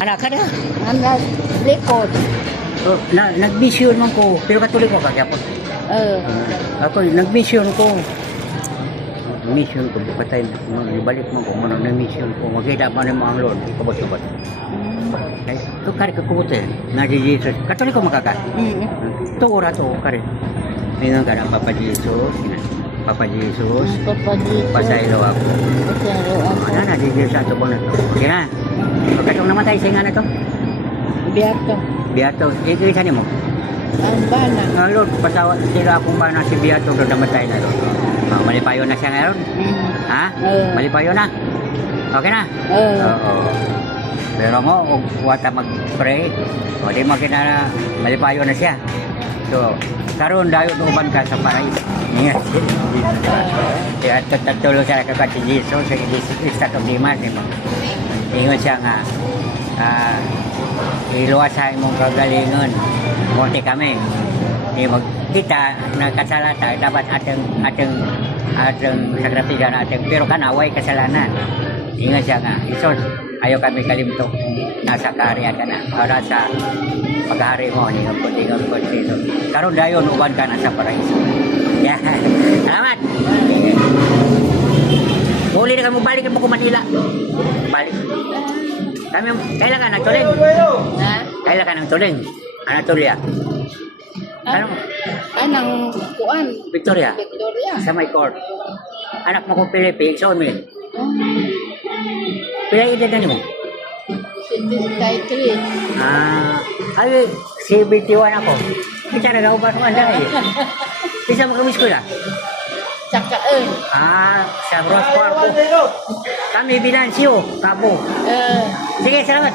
Anak ka na. Ang likod. Oh, nag-mission man ko, pero katuloy ko kagyapon. Ako, nag-mission ko. Mission ko, patay, ibalik mo ko, nag-mission ko, magkita man yung mga Lord, kabot-kabot. Ay, ito kari ka kubuti, nadi Jesus, katuloy ko makaka. Ito ora to, kari. Tingnan ka ng Papa Jesus, Papa Jesus, pasaylo ako. Ano na, di Jesus ato po na to. Okay na, pagkatong namatay sa nga na to. Biyato. Biyato, ito isa mo. Ang bana. Lord, pasawa sila akong bana si Biyato doon namatay na doon. Malipayo na siya ngayon? Ha? Malipayo na? Okay na? Oo. Pero mo, wata mag-pray, o di makina na malipayo na siya. So, karoon dayo uban ka sa paraiso. Yes. Kaya tutulo siya kakati Jesus, sa Krista of Dimas. Ingon siya nga, iluwasan mong kagalingon. Munti kami. Kita na kasalata dapat ating sakripisyo natin. Pero kanaway kasalanan. Ingat siya nga. Isos, ayaw kami kalimto. Nasa kaharian ka na. Para sa paghari mo. Ingat po. Karoon dayon, uban ka na sa paraiso. Yeah. Salamat. Muli na kami balik mo ko Manila. Balik. Kami, kailan ka nagtuling? Ha? Kailan ka nagtuling? Anatolia. Ano? Anang kuan. Victoria. Victoria. Sa may court. Anak mo kong Pilipin, so min. Pila edad na mo? 73. Ay, 71 ako. Kita na gawin mo ang dahil. Bisa mo kami skola? Tsaka Sa Roscoe ako. Kami Binancio, Cabo. Sige, salamat.